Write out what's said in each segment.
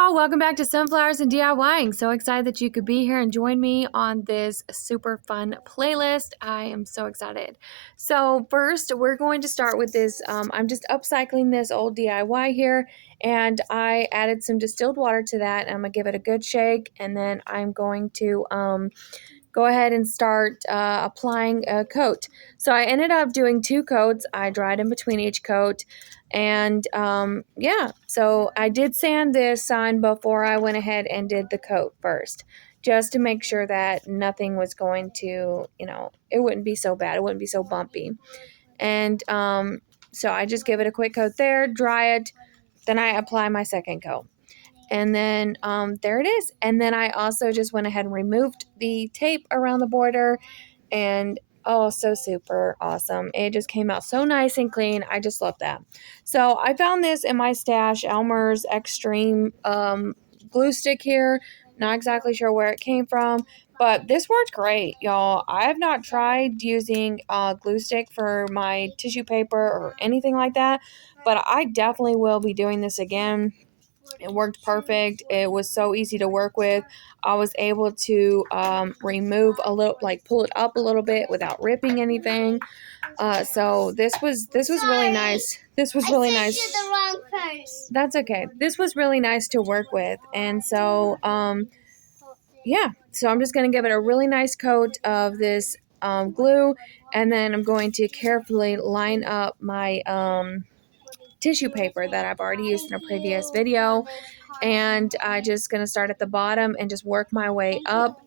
y'all, welcome back to Sunflowers and DIYing. So excited that you could be here and join me on this super fun playlist. I am so excited. So first, we're going to start with this. I'm just upcycling this old DIY here, and I added some distilled water to that. I'm going to give it a good shake, and then I'm going to go ahead and start applying a coat. So I ended up doing 2 coats. I dried in between each coat. And yeah, so I did sand this sign before I went ahead and did the coat first, just to make sure that nothing was going to, it wouldn't be so bad. It wouldn't be so bumpy. And so I just give it a quick coat there, dry it, then I apply my second coat. And then there it is. And then I also just went ahead and removed the tape around the border, and oh, so super awesome. It just came out so nice and clean. I just love that. So I found this in my stash, Elmer's Extreme glue stick here. Not exactly sure where it came from, but this worked great, y'all. I have not tried using glue stick for my tissue paper or anything like that, but I definitely will be doing this again. It worked perfect. It was so easy to work with. I was able to remove a little, like pull it up a little bit without ripping anything. So this was really nice. This was really nice. I sent you the wrong purse. That's okay. This was really nice to work with, and so yeah. So I'm just gonna give it a really nice coat of this glue, and then I'm going to carefully line up my tissue paper that I've already used in a previous video, and I'm just going to start at the bottom and just work my way up.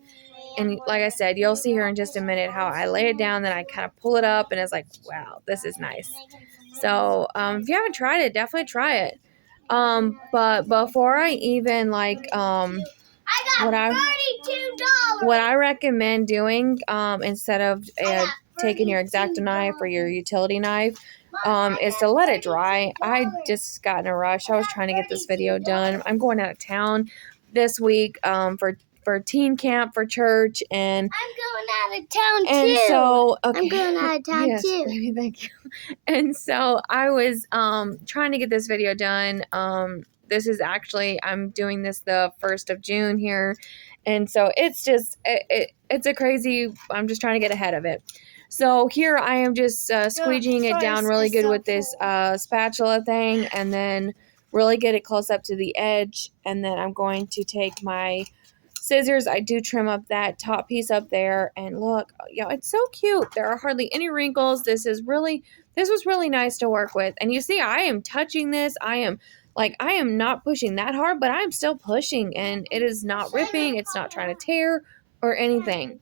And like I said, you'll see here in just a minute how I lay it down, then I kind of pull it up, and it's like, wow, this is nice. So if you haven't tried it, definitely try it. But before I even what I recommend doing, instead of taking your X-Acto knife or your utility knife, is to let it dry. I just got in a rush. I was trying to get this video done. I'm going out of town this week for teen camp for church, and I'm going out of town and too. so okay. I'm going out of town yes, too. Baby, thank you. And so I was trying to get this video done. This is actually, I'm doing this the 1st of June here, and so it's just it's a crazy, I'm just trying to get ahead of it. So here I am just squeegeeing it down really good with this spatula thing, and then really get it close up to the edge, and then I'm going to take my scissors. I do trim up that top piece up there, and look, it's so cute. There are hardly any wrinkles. This was really nice to work with. And you see, I am touching this. I am not pushing that hard, but I'm still pushing, and it is not ripping. It's not trying to tear or anything.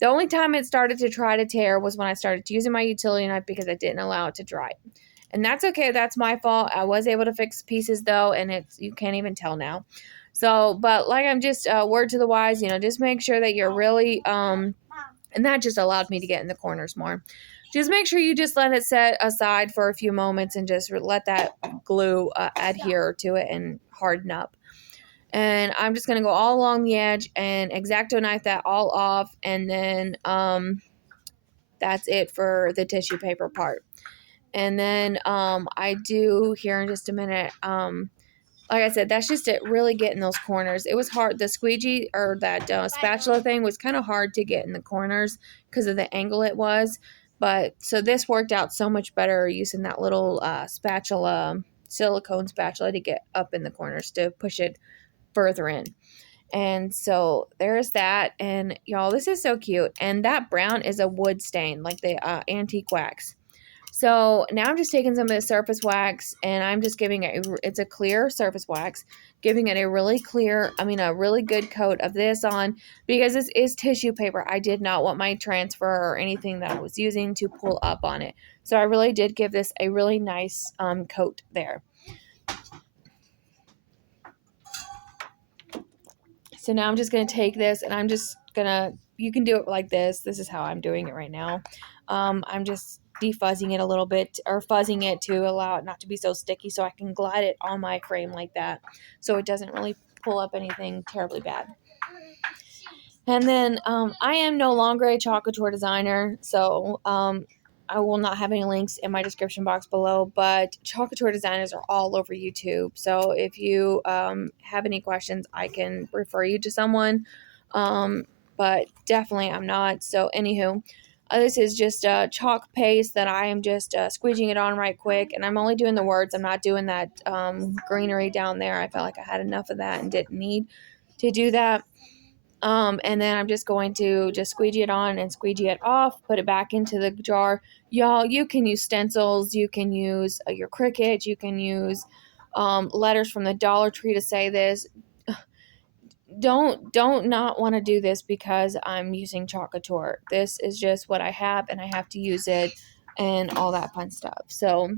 The only time it started to try to tear was when I started using my utility knife because I didn't allow it to dry. And that's okay. That's my fault. I was able to fix pieces though, and you can't even tell now. So, but like, I'm just word to the wise, just make sure that you're really, and that just allowed me to get in the corners more. Just make sure you just let it set aside for a few moments and just let that glue adhere to it and harden up. And I'm just going to go all along the edge and X-Acto knife that all off, and then that's it for the tissue paper part. And then I do here in just a minute, like I said, that's just it, really getting those corners. It was hard. The squeegee or that spatula thing was kind of hard to get in the corners because of the angle it was. But so this worked out so much better using that little spatula, silicone spatula, to get up in the corners to push it further in. And so there's that. And y'all, this is so cute. And that brown is a wood stain, like the antique wax. So now I'm just taking some of the surface wax, and I'm just giving it, it's a clear surface wax, giving it a really good coat of this on, because this is tissue paper. I did not want my transfer or anything that I was using to pull up on it. So I really did give this a really nice coat there. So now I'm just going to take this, and I'm just going to, you can do it like this. This is how I'm doing it right now. I'm just defuzzing it a little bit, or fuzzing it to allow it not to be so sticky, so I can glide it on my frame like that, so it doesn't really pull up anything terribly bad. And then I am no longer a chocolate designer, so I will not have any links in my description box below, but chocolate tour designers are all over YouTube. So if you have any questions, I can refer you to someone. But definitely I'm not. So anywho, this is just a chalk paste that I am just squeegeeing it on right quick. And I'm only doing the words. I'm not doing that greenery down there. I felt like I had enough of that and didn't need to do that. And then I'm just going to just squeegee it on and squeegee it off, put it back into the jar. Y'all, you can use stencils, you can use your Cricut, you can use letters from the Dollar Tree to say this. Don't not want to do this because I'm using Chocolate Tour. This is just what I have and I have to use it and all that fun stuff. So,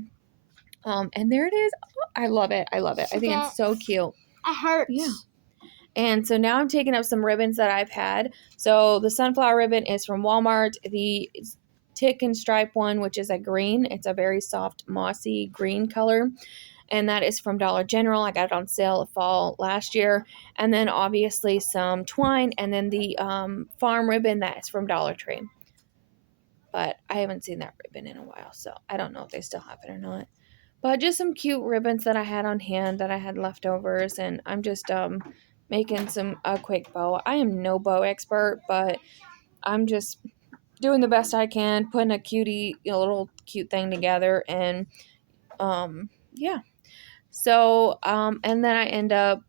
and there it is. Oh, I love it. I love it. I think it's so cute. It hurts. Yeah. And so now I'm taking up some ribbons that I've had. So the sunflower ribbon is from Walmart. The tick and stripe one, which is a green. It's a very soft, mossy green color. And that is from Dollar General. I got it on sale fall last year. And then obviously some twine. And then the farm ribbon that is from Dollar Tree. But I haven't seen that ribbon in a while. So I don't know if they still have it or not. But just some cute ribbons that I had on hand that I had leftovers. And I'm just making a quick bow. I am no bow expert, but I'm just doing the best I can, putting a cutie, little cute thing together, and yeah. So and then I end up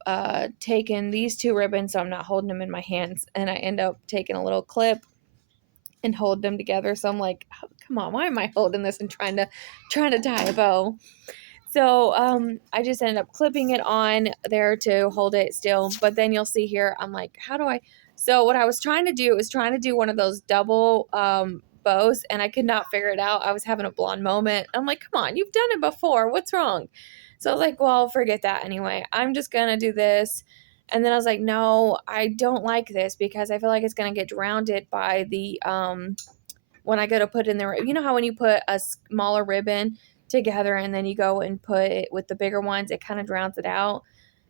taking these two ribbons, so I'm not holding them in my hands, and I end up taking a little clip and hold them together. So I'm like, oh, come on, why am I holding this and trying to tie a bow? So I just ended up clipping it on there to hold it still. But then you'll see here, I'm like, how do I? So what I was trying to do was trying to do one of those double bows, and I could not figure it out. I was having a blonde moment. I'm like, come on, you've done it before. What's wrong? So I was like, well, forget that anyway. I'm just going to do this. And then I was like, no, I don't like this because I feel like it's going to get drowned by the, when I go to put in the, you know how when you put a smaller ribbon together and then you go and put it with the bigger ones, it kind of drowns it out.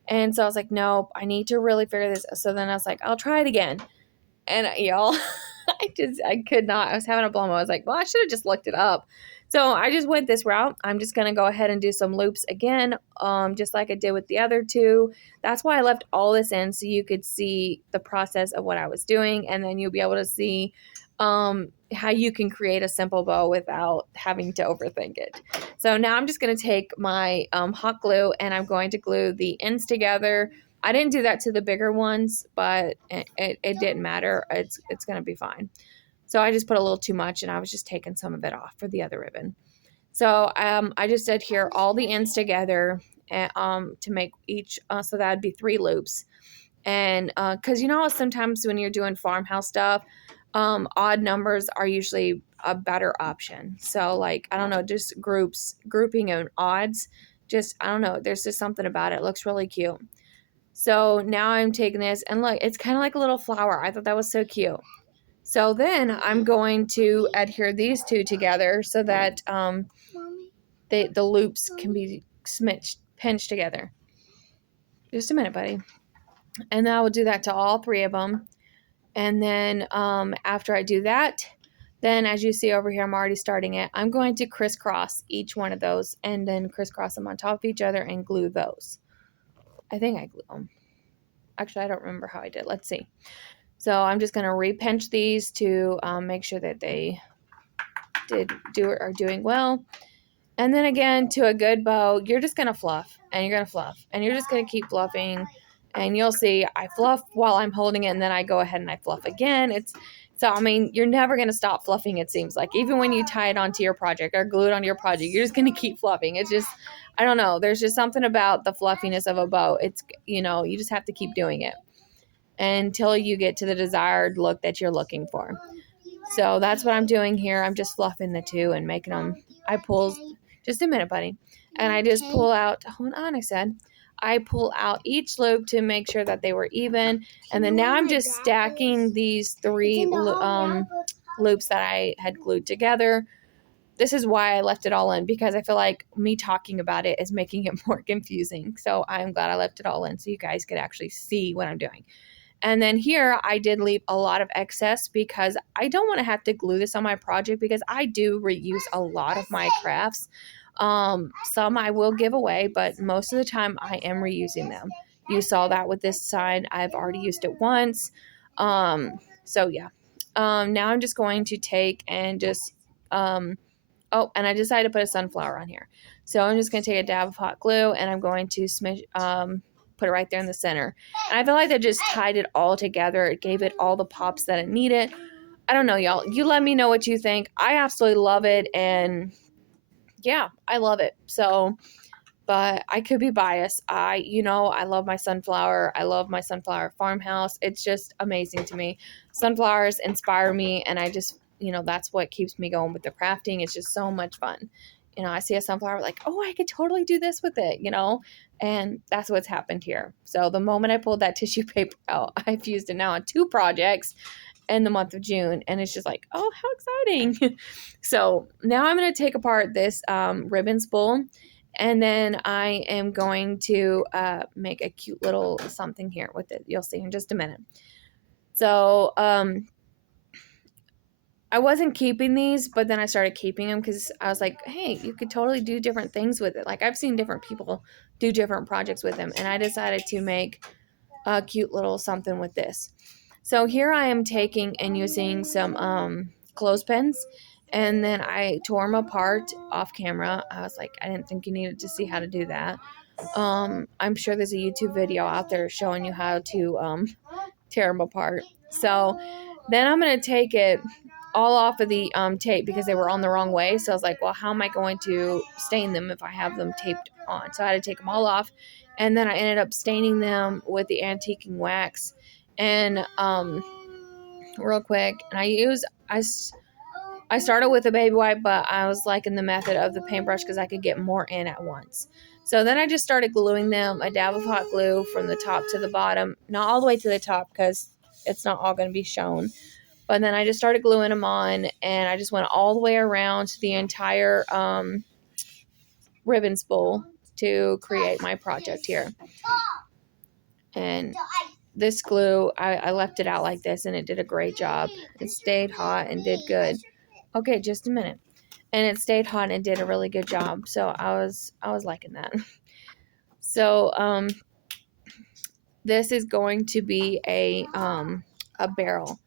And so I was like, nope, I need to really figure this. So then I was like, I'll try it again. And y'all, I could not. I was having a blow. I was like, well, I should have just looked it up. So I just went this route. I'm just going to go ahead and do some loops again, just like I did with the other two. That's why I left all this in so you could see the process of what I was doing. And then you'll be able to see how you can create a simple bow without having to overthink it. So now I'm just going to take my hot glue and I'm going to glue the ends together. I didn't do that to the bigger ones, but it didn't matter. It's going to be fine. So I just put a little too much and I was just taking some of it off for the other ribbon. So I just did here all the ends together and, to make each, so that would be 3 loops. And because you know sometimes when you're doing farmhouse stuff, odd numbers are usually a better option. So like, I don't know, just grouping in odds, just, I don't know, there's just something about it. It looks really cute. So now I'm taking this and look, it's kind of like a little flower. I thought that was so cute. So then I'm going to adhere these two together so that the loops can be pinched together. Just a minute, buddy. And then I will do that to all 3 of them. And then after I do that, then as you see over here, I'm already starting it. I'm going to crisscross each one of those and then crisscross them on top of each other and glue those. I think I glue them. Actually, I don't remember how I did. Let's see. So I'm just going to repinch these to make sure that they are doing well. And then again, to a good bow, you're just going to fluff and you're going to fluff and you're just going to keep fluffing. And you'll see I fluff while I'm holding it and then I go ahead and I fluff again. So, I mean, you're never going to stop fluffing, it seems like. Even when you tie it onto your project or glue it onto your project, you're just going to keep fluffing. It's just, I don't know. There's just something about the fluffiness of a bow. It's, you just have to keep doing it until you get to the desired look that you're looking for. So that's what I'm doing here. I'm just fluffing the two and making them. I pull, just a minute, buddy. And I just pull out, hold on, I pull out each loop to make sure that they were even. And then now I'm just stacking these 3 loops that I had glued together. This is why I left it all in, because I feel like me talking about it is making it more confusing. So I'm glad I left it all in so you guys could actually see what I'm doing. And then here I did leave a lot of excess because I don't want to have to glue this on my project because I do reuse a lot of my crafts. Some I will give away, but most of the time I am reusing them. You saw that with this sign. I've already used it once. So yeah. Now I'm just going to take and just, oh, and I decided to put a sunflower on here. So I'm just going to take a dab of hot glue and I'm going to put it right there in the center. And I feel like that just tied it all together. It gave it all the pops that it needed. I don't know, y'all. You let me know what you think. I absolutely love it. And yeah, I love it. So, but I could be biased. I love my sunflower. I love my sunflower farmhouse. It's just amazing to me. Sunflowers inspire me, and I just, that's what keeps me going with the crafting. It's just so much fun. I see a sunflower like, oh, I could totally do this with it, and that's what's happened here. So the moment I pulled that tissue paper out, I've used it now on 2 projects in the month of June, and it's just like, oh, how exciting. So now I'm going to take apart this ribbon spool, and then I am going to make a cute little something here with it. You'll see in just a minute. So I wasn't keeping these, but then I started keeping them because I was like, hey, you could totally do different things with it. Like I've seen different people do different projects with them, and I decided to make a cute little something with this. So here I am taking and using some clothespins, and then I tore them apart off camera. I was like, I didn't think you needed to see how to do that. I'm sure there's a YouTube video out there showing you how to tear them apart. So then I'm going to take it all off of the tape because they were on the wrong way. So I was like, well, how am I going to stain them if I have them taped on? So I had to take them all off. And then I ended up staining them with the antiquing wax. And real quick, and I started with a baby wipe, but I was liking the method of the paintbrush because I could get more in at once. So then I just started gluing them, a dab of hot glue from the top to the bottom, not all the way to the top because it's not all going to be shown. But then I just started gluing them on, and I just went all the way around the entire ribbon spool to create my project here. And this glue, I left it out like this, and it did a great job. It stayed hot and did good. Okay, just a minute. And it stayed hot and did a really good job. So I was liking that. So this is going to be a barrel.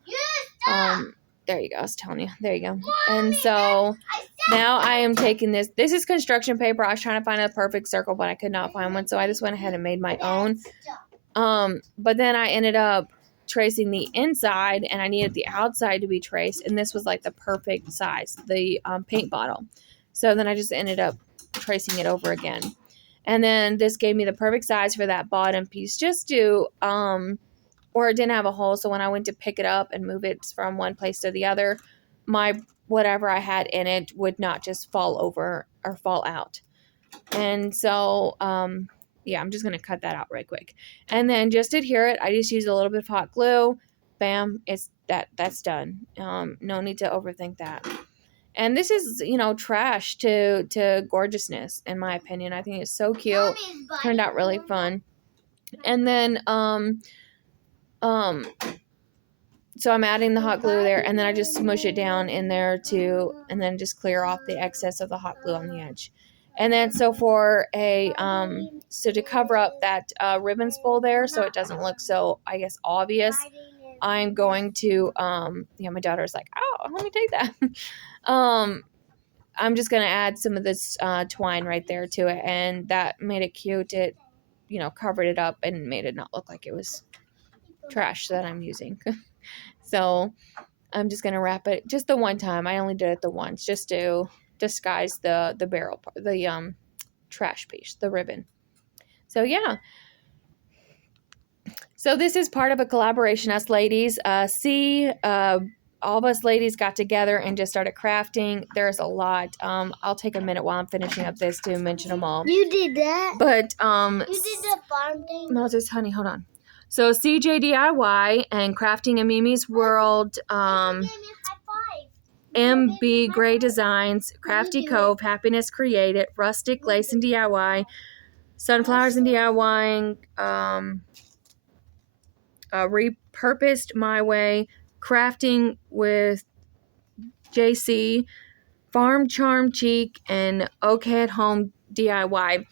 There you go. I was telling you. There you go. And so now I am taking this. This is construction paper. I was trying to find a perfect circle, but I could not find one. So I just went ahead and made my own. But then I ended up tracing the inside, and I needed the outside to be traced. And this was like the perfect size, the paint bottle. So then I just ended up tracing it over again. And then this gave me the perfect size for that bottom piece, just to or it didn't have a hole, so when I went to pick it up and move it from one place to the other, my whatever I had in it would not just fall over or fall out. And so yeah, I'm just going to cut that out right quick. And then just to adhere it, I just used a little bit of hot glue. Bam, that's done. No need to overthink that. And this is, trash to gorgeousness, in my opinion. I think it's so cute. Turned out really fun. And then so I'm adding the hot glue there, and then I just smush it down in there too, and then just clear off the excess of the hot glue on the edge. And then so for so to cover up that ribbon spool there so it doesn't look so, I guess, obvious, I'm going to, my daughter's like, oh, let me take that. I'm just going to add some of this twine right there to it, and that made it cute. It, covered it up and made it not look like it was trash that I'm using. So I'm just going to wrap it just the one time. I only did it the once just to disguise the barrel part, the trash piece, the ribbon. So yeah. So this is part of a collaboration. Us ladies, all of us ladies got together and just started crafting. There's a lot. I'll take a minute while I'm finishing up this to mention them all. You did that? But you did the farm thing? Moses, honey, hold on. So CJ DIY and Crafting in Mimi's World, MB Gray Designs, Crafty Cove, Happiness Created, Rustic Lace and DIY, Sunflowers and DIYing, repurposed my way, crafting with JC, Farm Charm Cheek, and OK at Home DIY.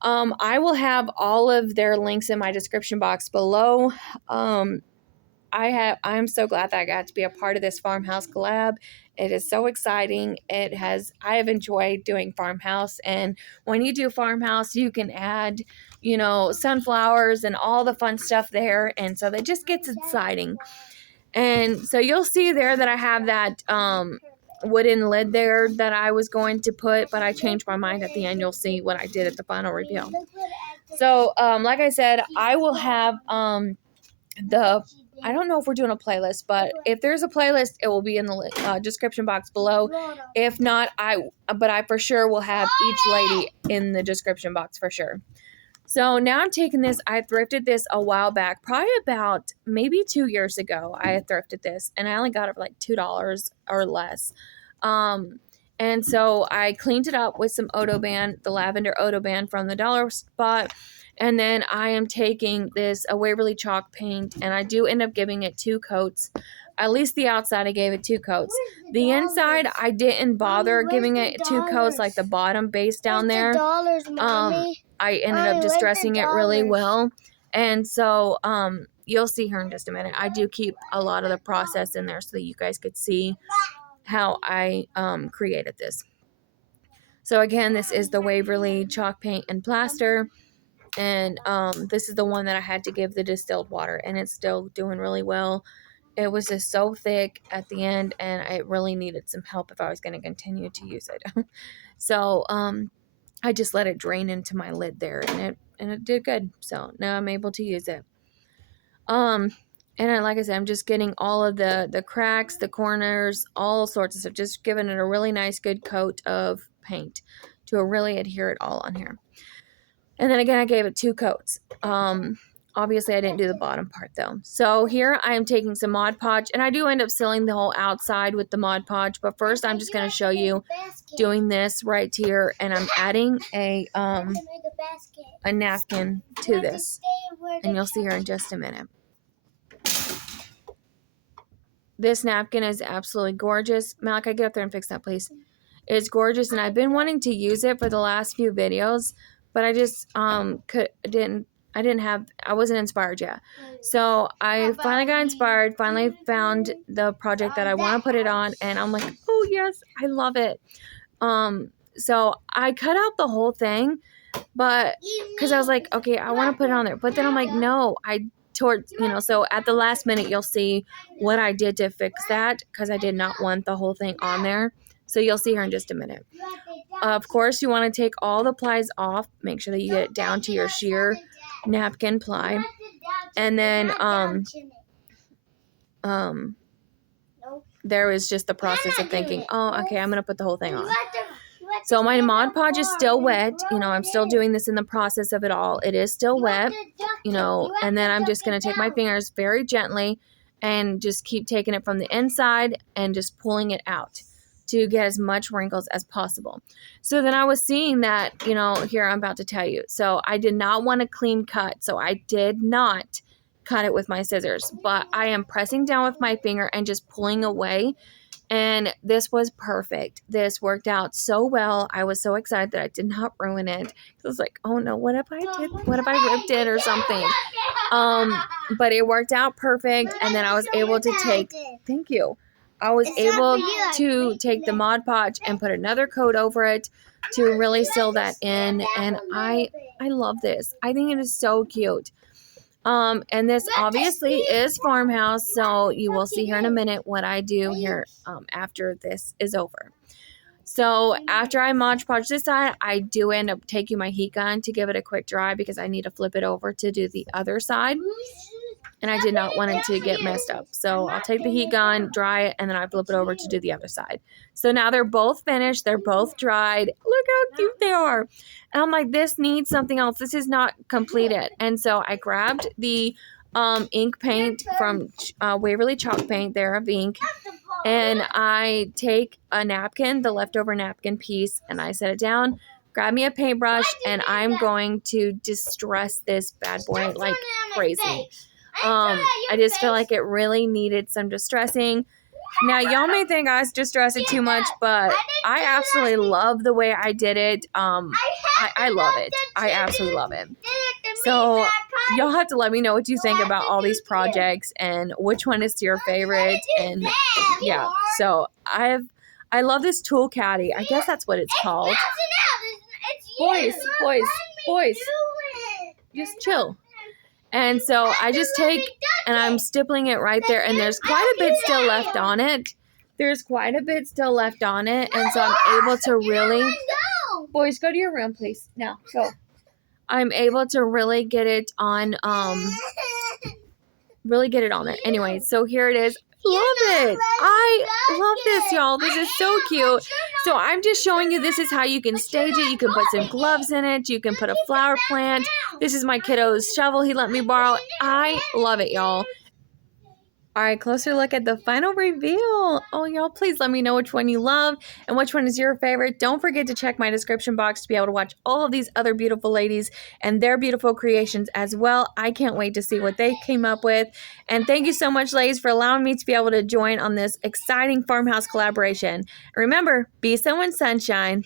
I will have all of their links in my description box below. I'm so glad that I got to be a part of this Farmhouse collab. It is so exciting. I have enjoyed doing Farmhouse, and when you do Farmhouse, you can add, sunflowers and all the fun stuff there, and so that just gets exciting. And so you'll see there that I have that wooden lid there that I was going to put, but I changed my mind at the end. You'll see what I did at the final reveal. So, like I said, I will have I don't know if we're doing a playlist, but if there's a playlist, it will be in the description box below. If not, I for sure will have each lady in the description box for sure. So now I'm taking this. I thrifted this a while back, probably about maybe 2 years ago. I had thrifted this, and I only got it for like $2 or less. And so I cleaned it up with some Odoban, the lavender Odoban from the dollar spot. And then I am taking this Waverly chalk paint, and I do end up giving it 2 coats. At least the outside, I gave it 2 coats. The inside, I didn't bother giving it 2 coats, like the bottom base down there. I ended up just dressing it really well. And so you'll see her in just a minute. I do keep a lot of the process in there so that you guys could see how I created this. So again, this is the Waverly chalk paint and plaster. And this is the one that I had to give the distilled water, and it's still doing really well. It was just so thick at the end, and I really needed some help if I was going to continue to use it. So I just let it drain into my lid there, and it did good. So now I'm able to use it. And like I said, I'm just getting all of the cracks, the corners, all sorts of stuff, just giving it a really nice good coat of paint to really adhere it all on here. And then again, I gave it 2 coats. Obviously, I didn't do the bottom part though. So here I am taking some Mod Podge, and I do end up sealing the whole outside with the Mod Podge. But first, I'm just going to show you doing this right here, and I'm adding a napkin to this, and you'll see here in just a minute. This napkin is absolutely gorgeous. Malachi, get up there and fix that, please. It's gorgeous, and I've been wanting to use it for the last few videos, but I just I wasn't inspired yet. So I finally got inspired, finally found the project that I want to put it on, and I'm like, oh yes, I love it. So I cut out the whole thing, but because I was like, okay, I want to put it on there, but then I'm like, no, so at the last minute, you'll see what I did to fix that, because I did not want the whole thing on there. So you'll see her in just a minute. Of course, you want to take all the plies off. Make sure that you get it down to your sheer napkin ply. And then there was just the process of thinking, oh, okay, I'm going to put the whole thing on. So my Mod Podge is still wet. I'm still doing this in the process of it all. It is still wet, and then I'm just going to take my fingers very gently and just keep taking it from the inside and just pulling it out to get as much wrinkles as possible. So then I was seeing that, here I'm about to tell you. So I did not want a clean cut. So I did not cut it with my scissors, but I am pressing down with my finger and just pulling away. And this was perfect. This worked out so well. I was so excited that I did not ruin it. I was like, oh no, what if I ripped it or something? But it worked out perfect. And then I was able to take, thank you. I was able to take the Mod Podge and put another coat over it to really seal that in. And I love this. I think it is so cute. And this obviously is Farmhouse, so you will see here in a minute what I do here after this is over. So after I Mod Podge this side, I do end up taking my heat gun to give it a quick dry, because I need to flip it over to do the other side. And I did not want it to get messed up. So I'll take the heat gun, dry it, and then I flip it over to do the other side. So now they're both finished. They're both dried. Look how cute they are. And I'm like, this needs something else. This is not completed. And so I grabbed the ink paint from Waverly chalk paint there of ink. And I take a napkin, the leftover napkin piece, and I set it down. Grab me a paintbrush, and I'm going to distress this bad boy like crazy. I just feel like it really needed some distressing. Now, y'all may think I was distressing too much, but I absolutely love the way I did it. I love it. I absolutely love it. So y'all have to let me know what you think about all these projects and which one is your favorite. And yeah, so I love this tool caddy. I guess that's what it's called. Boys, just chill. And so I just take and I'm stippling it right there, and there's quite a bit still left on it. And so I'm able to really, boys, go to your room, please. Now, go. I'm able to really get it on, there. Anyway, so here it is. Love it. I love this, y'all. This is so cute. So I'm just showing you this is how you can stage it. You can put some gloves in it. You can put a flower plant. This is my kiddo's shovel he let me borrow. I love it, y'all. All right, closer look at the final reveal. Oh, y'all, please let me know which one you love and which one is your favorite. Don't forget to check my description box to be able to watch all of these other beautiful ladies and their beautiful creations as well. I can't wait to see what they came up with. And thank you so much, ladies, for allowing me to be able to join on this exciting farmhouse collaboration. And remember, be someone's sunshine.